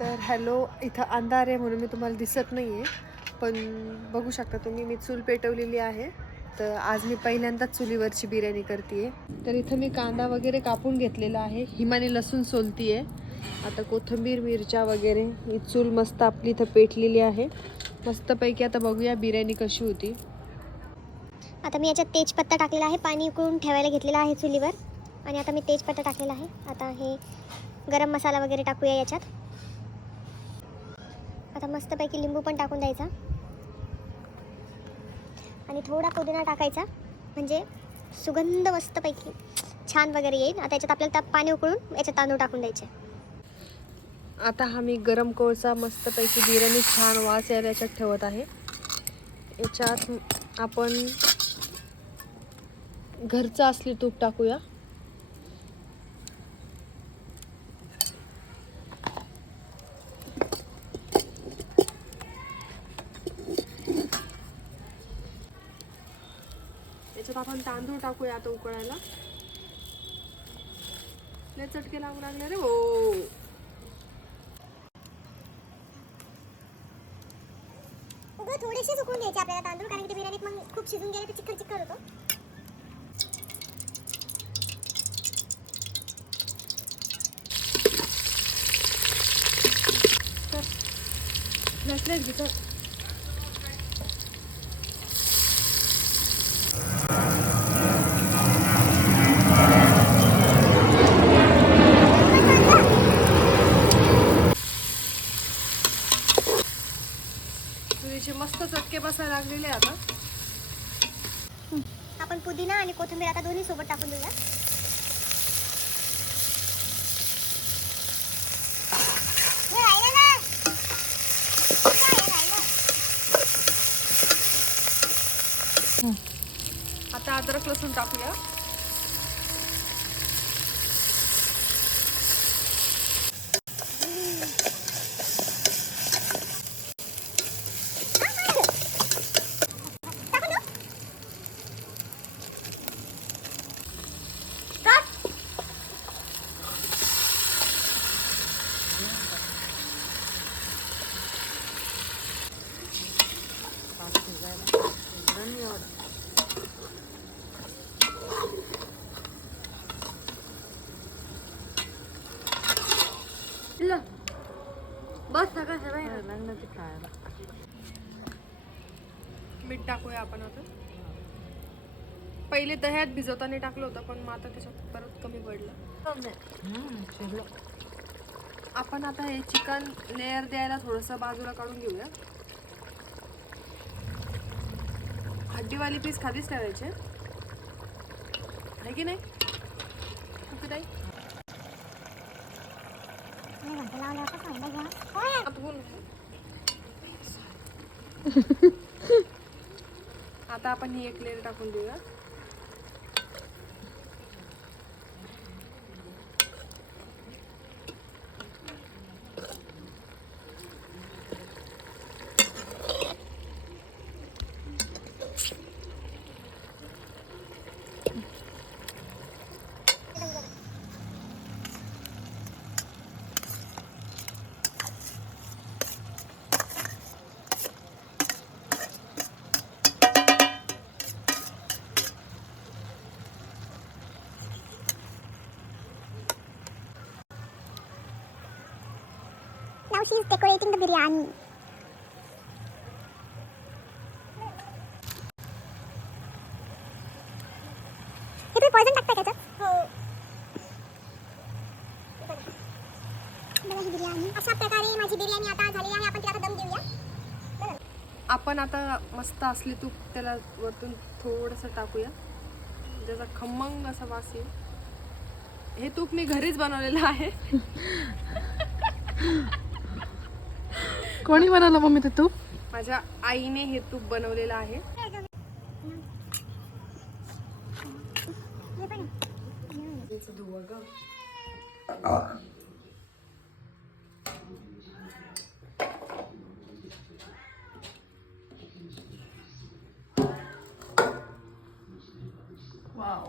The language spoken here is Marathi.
तर हॅलो, इथं अंधार आहे म्हणून मी तुम्हाला दिसत नाही आहे, पण बघू शकता तुम्ही मी चूल पेटवलेली आहे. तर आज मी पहिल्यांदाच चुलीवरची बिर्याणी करते आहे. तर इथं मी कांदा वगैरे कापून घेतलेला आहे, हिमाने लसूण सोलती आहे. आता कोथिंबीर मिरच्या वगैरे, ही चूल मस्त आपली इथं पेटलेली आहे मस्तपैकी. आता बघूया बिर्याणी कशी होती. आता मी याच्यात तेजपत्ता टाकलेला आहे, पाणी उकळून ठेवायला घेतलेला आहे चुलीवर. आणि आता मी तेजपत्ता टाकलेला आहे. आता हे गरम मसाला वगैरे टाकूया याच्यात. आता मस्तपैकी लिंबू पण टाकून द्यायचा आणि थोडा पुदिना टाकायचा, म्हणजे सुगंध मस्तपैकी छान वगैरे येईल. आता याच्यात आपल्याला पाणी उकळून याच्यात तांदूळ टाकून द्यायचे. आता हा मी गरम कोळसा मस्तपैकी बिर्याणी छान वास यायला याच्यात ठेवत आहे. याच्यात आपण घरचं असली तूप टाकूया. याच्यात आपण तांदूळ टाकूया आता उकळायला. लय चटके लागू लागले रे हो. थोडेसे उकळून घ्यायचे आपल्याला तांदूळ, कारण की बिर्याणीत मग खूप शिजून गेले तर चिकन चिकन होतो. तुरीचे मस्त चटके बसायला लागलेले आता. आपण पुदिना आणि कोथिंबीर आता दोन्ही सोबत टाकून देऊया. आता अद्रक लसूण टाकूया. बस मीठ टाकूया आपण आता. पहिले दह्यात भिजवताना टाकलं होतं, पण मग आता त्याच्यात परत कमी पडलं. आपण आता हे चिकन लेयर द्यायला थोडंसं बाजूला काढून घेऊया. हड्डीवाली पीस खालीच ठेवायचे आहे की नाही? नाही आता आपण ही एक लेयर टाकून देऊया. Now she is decorating the biryani. हे तुम्ही पॉइझन टाकताय त्याच्यात? हो. बघा ही बिर्याणी. अशा प्रकारे माझी बिर्याणी आता झालेली आहे. आपण तिला आता दम देऊया. आपण आता मस्त असली तूप त्याला वरतून थोडंसं टाकूया, ज्याचा खमंग असा वास येईल. हे तूप मी घरीच बनवलेलं आहे. कोणी बनवलं मम्मी ते तूप? माझ्या आईने हे तूप बनवलेलं आहे. वाव.